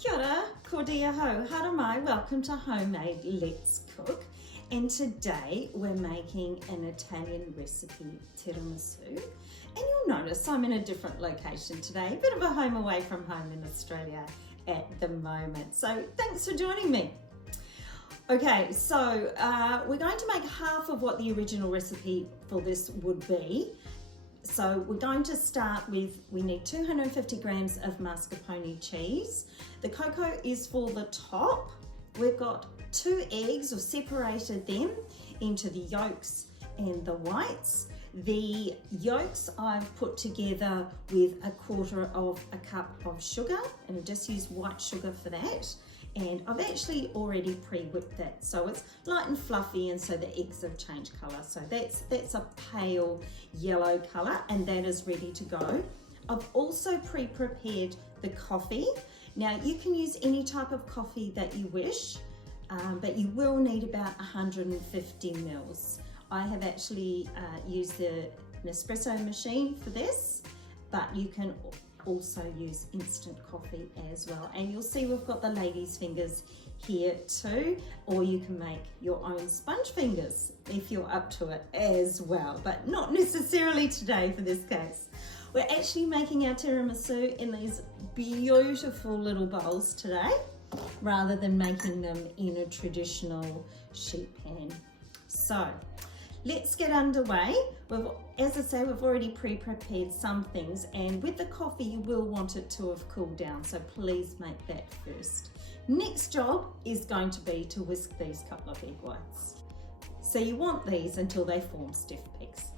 Kia ora, ko dia ho, hara mai, welcome to Homemade Let's Cook. And today we're making an Italian recipe, tiramisu. And you'll notice I'm in a different location today, a bit of a home away from home in Australia at the moment. So thanks for joining me. Okay, so we're going to make half of what the original recipe for this would be. So we're going to start with, we need 250 grams of mascarpone cheese. The cocoa is for the top. We've got 2 eggs, or separated them into the yolks and the whites. The yolks I've put together with 1/4 cup of sugar, and I've just used white sugar for that. And I've actually already pre-whipped that, so it's light and fluffy, and so the eggs have changed colour. So that's a pale yellow colour, and that is ready to go. I've also pre-prepared the coffee. Now you can use any type of coffee that you wish, but you will need about 150 mils. I have actually used the Nespresso machine for this, but you can also use instant coffee as well. And you'll see we've got the lady's fingers here too, or you can make your own sponge fingers if you're up to it as well, but not necessarily today for this case. We're actually making our tiramisu in these beautiful little bowls today, rather than making them in a traditional sheet pan. So let's get underway. As I say, we've already pre-prepared some things, and with the coffee you will want it to have cooled down, so please make that first. Next job is going to be to whisk these couple of egg whites. So you want these until they form stiff peaks.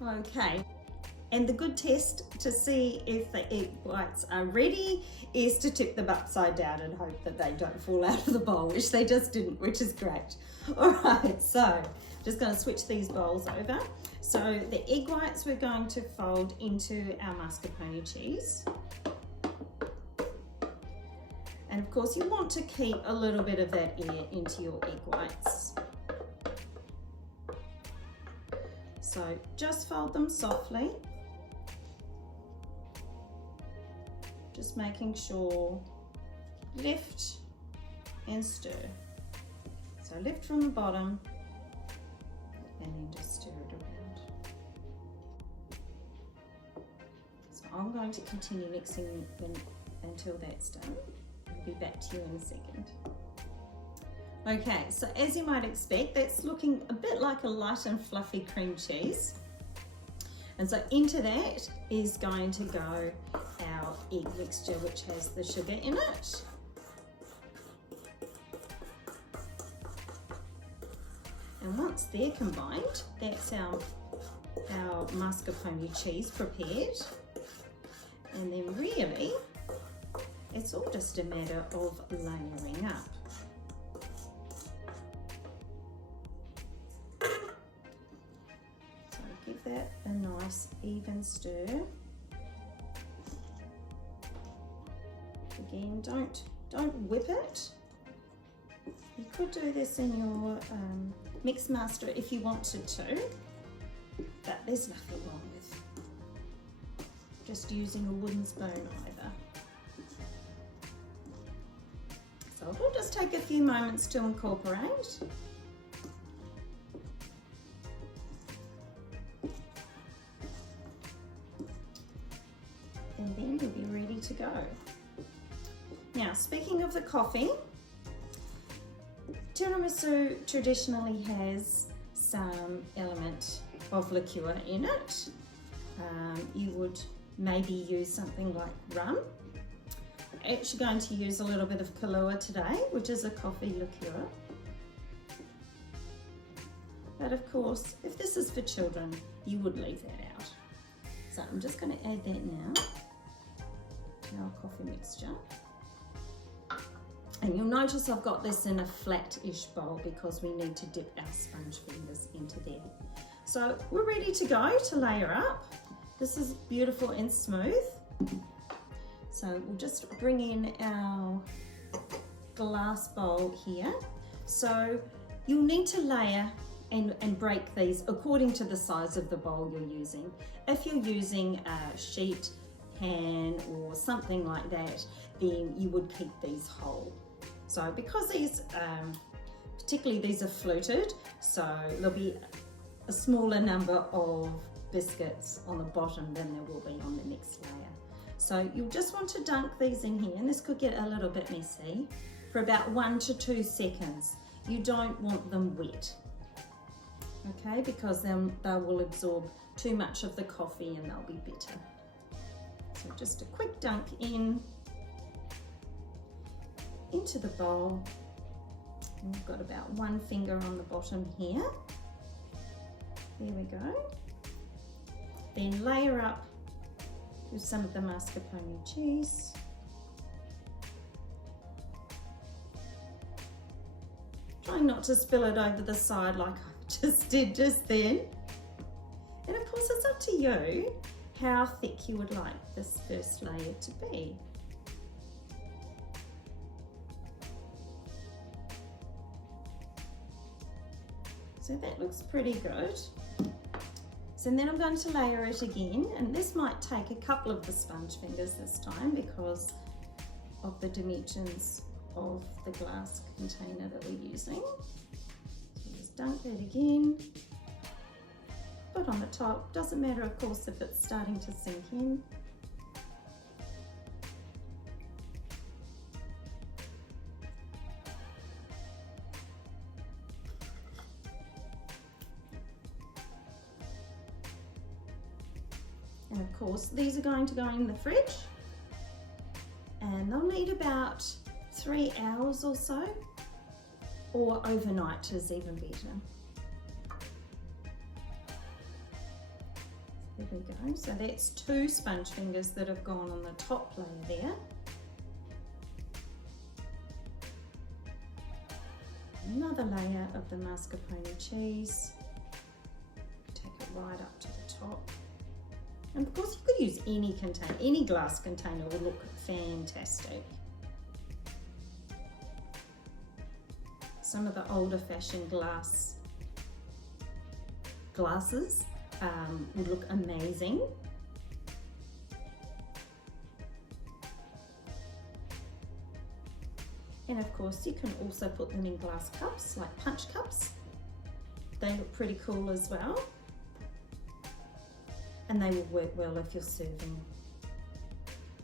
Okay. And the good test to see if the egg whites are ready is to tip them upside down and hope that they don't fall out of the bowl, which they just didn't, which is great. All right, so just going to switch these bowls over. So the egg whites we're going to fold into our mascarpone cheese. And of course you want to keep a little bit of that air into your egg whites. So just fold them softly. Just making sure, lift and stir. So lift from the bottom and then just stir it around. So I'm going to continue mixing until that's done. I'll be back to you in a second. Okay, so as you might expect, that's looking a bit like a light and fluffy cream cheese. And so into that is going to go our egg mixture, which has the sugar in it. And once they're combined, that's our mascarpone cheese prepared. And then really, it's all just a matter of layering up. So give that a nice even stir. Again, don't whip it. You could do this in your mix master if you wanted to, but there's nothing wrong with just using a wooden spoon either. So it will just take a few moments to incorporate. And then you'll be ready to go. Now, speaking of the coffee, tiramisu traditionally has some element of liqueur in it. You would maybe use something like rum. I'm actually going to use a little bit of Kahlua today, which is a coffee liqueur. But of course, if this is for children, you would leave that out. So I'm just going to add that now to our coffee mixture. And you'll notice I've got this in a flat-ish bowl because we need to dip our sponge fingers into there. So we're ready to go to layer up. This is beautiful and smooth. So we'll just bring in our glass bowl here. So you'll need to layer and break these according to the size of the bowl you're using. If you're using a sheet pan or something like that, then you would keep these whole. So because these, particularly these are fluted, so there'll be a smaller number of biscuits on the bottom than there will be on the next layer. So you'll just want to dunk these in here, and this could get a little bit messy, for about 1 to 2 seconds. You don't want them wet, okay, because then they will absorb too much of the coffee and they'll be bitter. So just a quick dunk into the bowl. And we've got about 1 finger on the bottom here. There we go. Then layer up with some of the mascarpone cheese. Try not to spill it over the side like I just did just then. And of course it's up to you how thick you would like this first layer to be. So that looks pretty good. So then I'm going to layer it again, and this might take a couple of the sponge fingers this time because of the dimensions of the glass container that we're using. So just dunk that again. Put on the top, doesn't matter of course if it's starting to sink in. And of course these are going to go in the fridge, and they'll need about 3 hours or so, or overnight is even better. There we go. So that's 2 sponge fingers that have gone on the top layer there. Another layer of the mascarpone cheese. Take it right up to the top. And of course you could use any container, any glass container would look fantastic. Some of the older fashioned glasses would look amazing. And of course you can also put them in glass cups, like punch cups. They look pretty cool as well. And they will work well if you're serving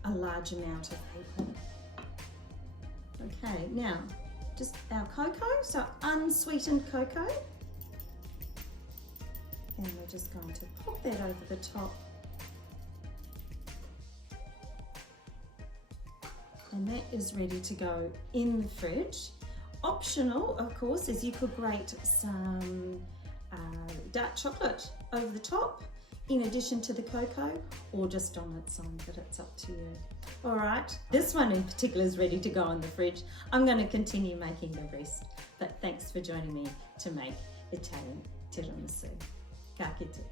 a large amount of people. Okay, now just our cocoa, so unsweetened cocoa. And we're just going to pop that over the top. And that is ready to go in the fridge. Optional, of course, is you could grate some dark chocolate over the top in addition to the cocoa, or just on its own, but it's up to you. All right, this one in particular is ready to go in the fridge. I'm going to continue making the rest, but thanks for joining me to make Italian tiramisu. Ka kite.